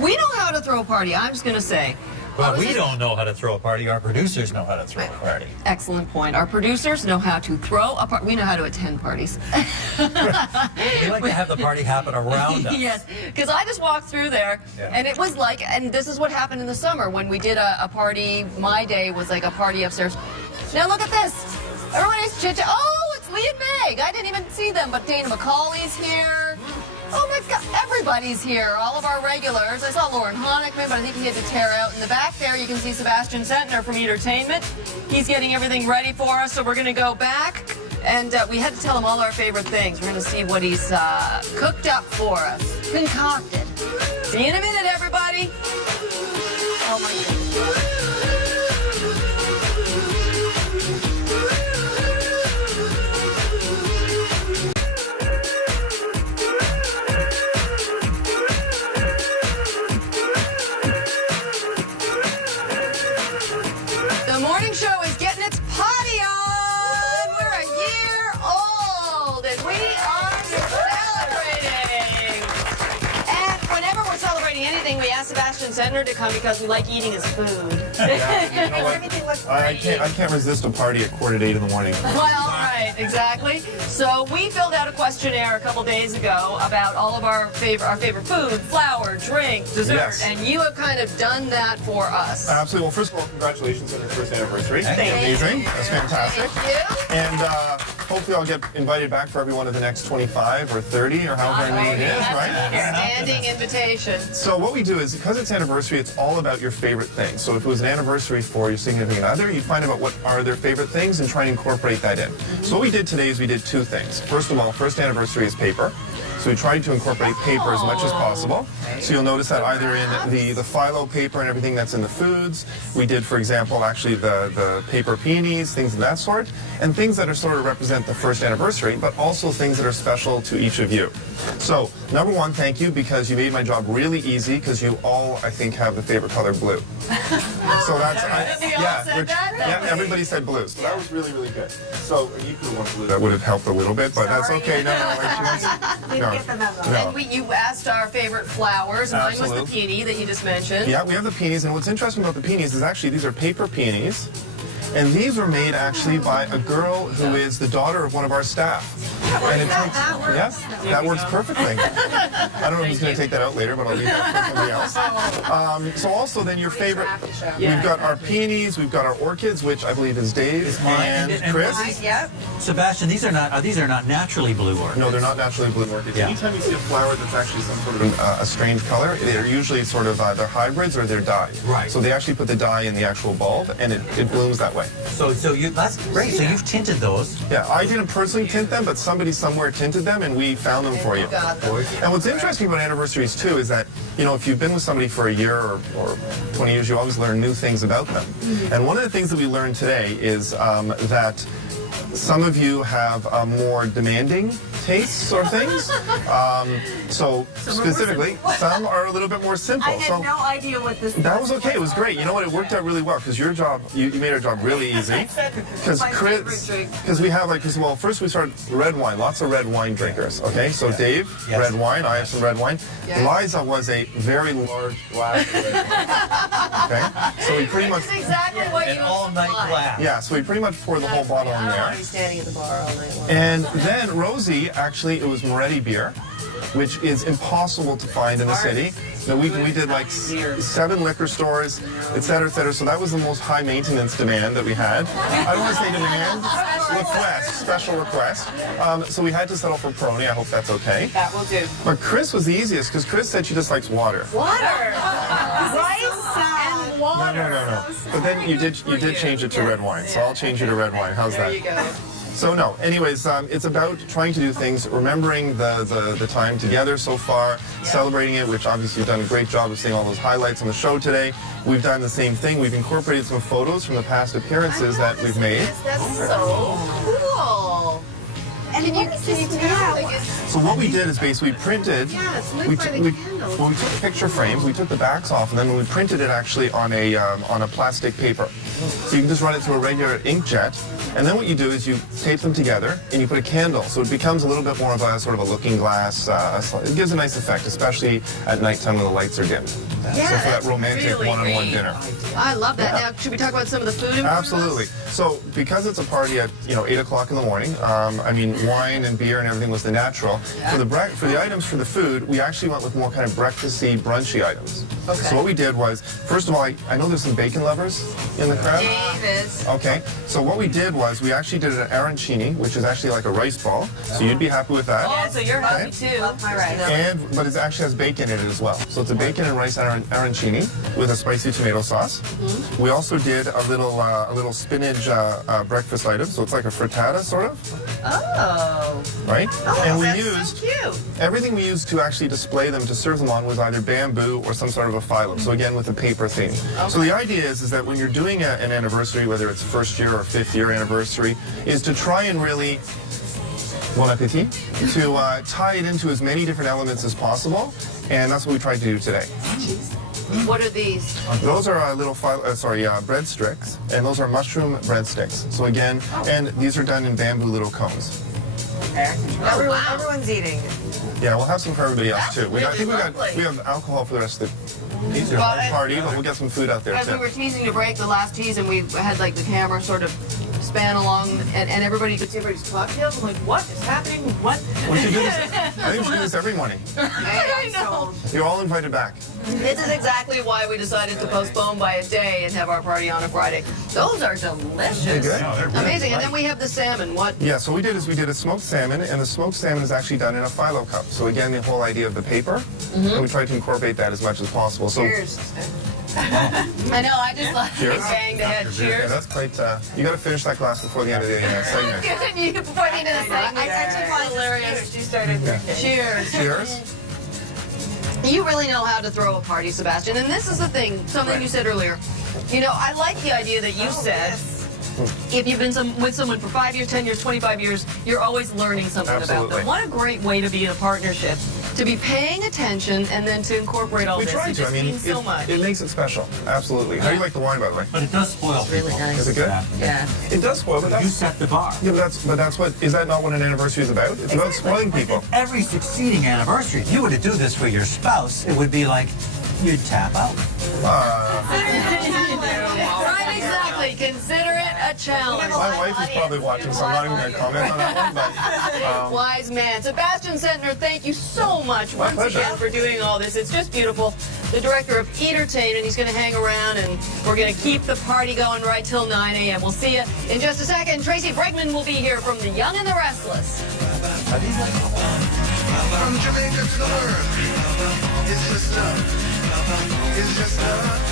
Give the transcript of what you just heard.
We know how to throw a party, I'm just going to say. But we don't know how to throw a party. Our producers know how to throw a party. Excellent point. Our producers know how to throw a party. We know how to attend parties. We like to have the party happen around us. Yes, because I just walked through there, and it was like, and this is what happened in the summer when we did a party. My day was like a party upstairs. Now look at this. Everybody's chit-chat. Oh, it's Lee and Meg. I didn't even see them, but Dana McCauley's here. Oh my God, everybody's here, all of our regulars. I saw Lauren Honickman, but I think he had to tear out. In the back there, you can see Sebastien from Entertainment. He's getting everything ready for us, so we're going to go back. And we had to tell him all our favorite things. We're going to see what he's cooked up for us, concocted. See you in a minute, everybody. Oh my goodness. The morning show is getting its party on. We're a year old and we are celebrating. And whenever we're celebrating anything, we ask Sebastien to come because we like eating his food. Yeah, you know what? I can't resist a party at 7:45 in the morning. Well, right, exactly. So we filled out a questionnaire a couple days ago about all of our favorite food, flour, drink, dessert, Yes. and you have kind of done that for us. Absolutely. Well, first of all, congratulations on your first anniversary. Thank you. Amazing. That's fantastic. Thank you. And hopefully I'll get invited back for every one of the next 25 or 30 or however many it is, right? Standing invitation. So what we do is, because it's anniversary, it's all about your favorite things. So if it was an anniversary for your significant other, you find out what are their favorite things and try and incorporate that in. So what we did today is we did two things. First of all, first anniversary is paper. So we tried to incorporate paper as much as possible. So you'll notice that either in the phyllo paper and everything that's in the foods. We did, for example, actually the paper peonies, things of that sort, and things that are sort of represent the first anniversary, but also things that are special to each of you. So, number one, thank you, because you made my job really easy, because you all, I think, have the favorite color blue. So that's, yeah, everybody said blue. So that was really, really good. So you could have won blue. That would have helped a little bit, but that's okay. No. And you asked our favorite flowers. Mine was the peony that you just mentioned. Yeah, we have the peonies, and what's interesting about the peonies is actually these are paper peonies, and these were made actually by a girl who is the daughter of one of our staff. And it takes, that works perfectly. I don't know who's going to take that out later, but I'll leave that for somebody else. So also then your favorite, we've got our peonies, we've got our orchids, which I believe is Dave and Kris. Yep. Sebastian, these are not naturally blue orchids. No, they're not naturally blue orchids. Yeah. Anytime you see a flower that's actually some sort of a strange color, they're usually sort of they're hybrids or they're dyed. Right. So they actually put the dye in the actual bulb, and it blooms that way. So that's great. So you've tinted those. Yeah, I didn't personally tint them, but somebody somewhere tinted them, and we found them for you. And what's interesting about anniversaries too is that, you know, if you've been with somebody for a year or 20 years, you always learn new things about them. And one of the things that we learned today is that some of you have more demanding tastes or things. So specifically, some are a little bit more simple. I had no idea what this was. That was okay. It was great. You know what? It worked out really well because your job, you made our job really easy. Because Kris, because we have well, first we started red wine, lots of red wine drinkers. Okay, so Dave, red wine. I have some red wine. Liza was a very large glass of red wine. Okay, so we pretty much exactly what an all-night glass. Yeah, so we pretty much poured the whole bottle in there. Standing at the bar all night long. And then Rosey, actually, it was Moretti beer, which is impossible to find in the city. Now, we did like 7 liquor stores, et cetera, so that was the most high maintenance demand that we had. I don't want to say demand, request, special request. So we had to settle for Peroni. I hope that's okay. That will do. But Kris was the easiest because Kris said she just likes water. Water! Rice and water! No. But then you did change it to red wine, so I'll change you to red wine. How's that? There you go. So no, anyways, it's about trying to do things, remembering the time together so far, celebrating it, which obviously you've done a great job of seeing all those highlights on the show today. We've done the same thing. We've incorporated some photos from the past appearances that we've made. That's so cool. Can you tell? So what we did is basically printed. Yeah, it's lit we, by t- the we, candles. well, we took picture frames, we took the backs off, and then we printed it actually on a plastic paper. So you can just run it through a regular inkjet, and then what you do is you tape them together and you put a candle, so it becomes a little bit more of a sort of a looking glass. It gives a nice effect, especially at nighttime when the lights are dim. Yeah, so for that that's romantic really one-on-one great. dinner. I love that. Now, should we talk about some of the food? Absolutely. So because it's a party at 8 o'clock in the morning, I mean wine and beer and everything was the natural. Yeah. For the items for the food, we actually went with more kind of breakfasty, brunchy items. Okay. So what we did was, first of all, I know there's some bacon lovers in the crowd. Davis. Okay. So what we did was we actually did an arancini, which is actually like a rice ball. So you'd be happy with that. Oh, so you're happy too. Love my rice. But it actually has bacon in it as well. So it's a bacon and rice arancini with a spicy tomato sauce. Mm-hmm. We also did a little spinach breakfast item. So it's like a frittata sort of. Oh. Right? Oh, and we that's used so cute. everything we used to actually display them, to serve them on, was either bamboo or some sort of a phylum. So again, with a paper theme. Okay. So the idea is that when you're doing an anniversary, whether it's first year or fifth year anniversary, is to try and really, bon appetit, to tie it into as many different elements as possible. And that's what we tried to do today. What are these? Those are breadsticks, and those are mushroom breadsticks. So again, and these are done in bamboo little cones. Everyone's eating. Yeah, we'll have some for everybody else too. Really I think lovely. we have alcohol for the rest of the party, but we'll get some food out there As we too. were teasing to break the last tease, and we had like the camera sort of span along, and everybody could see everybody's cocktails. I'm like, what is happening? What? We should do this. I think we should do this every morning. I know. You're all invited back. This is exactly why we decided to postpone by a day and have our party on a Friday. Those are delicious. They're good. Amazing. And then we have the salmon. What? Yeah, so we did a smoked salmon, and the smoked salmon is actually done in a phyllo cup. So again, the whole idea of the paper, and we tried to incorporate that as much as possible. So Cheers. I know, I just love Cheers. banged ahead. yeah, Cheers. that's quite. You got to finish that glass before the end of the segment. You before the end of the segment. I took my hilarious. She started drinking. Cheers. Cheers. You really know how to throw a party, Sebastian. And this is the thing, something you said earlier. You know, I like the idea that you said, if you've been with someone for 5 years, 10 years, 25 years, you're always learning something about Absolutely. them. What a great way to be in a partnership. To be paying attention and then to incorporate all We this. tried It to. I just mean, means so much. it makes it special. Absolutely. How do you like the wine, by the way? But it does spoil really people. nice. Is it good? Yeah. It does spoil, but You that's set the bar. yeah, but that's what is that not what an anniversary is about? It's about spoiling people. Every succeeding anniversary, if you were to do this for your spouse, it would be like you'd tap out. Right, exactly. Consider it a challenge. My wife is probably watching, so I'm not even going to comment on that one. But Wise man. Sebastian Sentner, thank you so much once pleasure. again for doing all this. It's just beautiful. The director of Entertainment, he's going to hang around, and we're going to keep the party going right till 9 a.m. We'll see you in just a second. Tracy Bregman will be here from The Young and the Restless. From Jamaica to the world, it's just love. It's just love.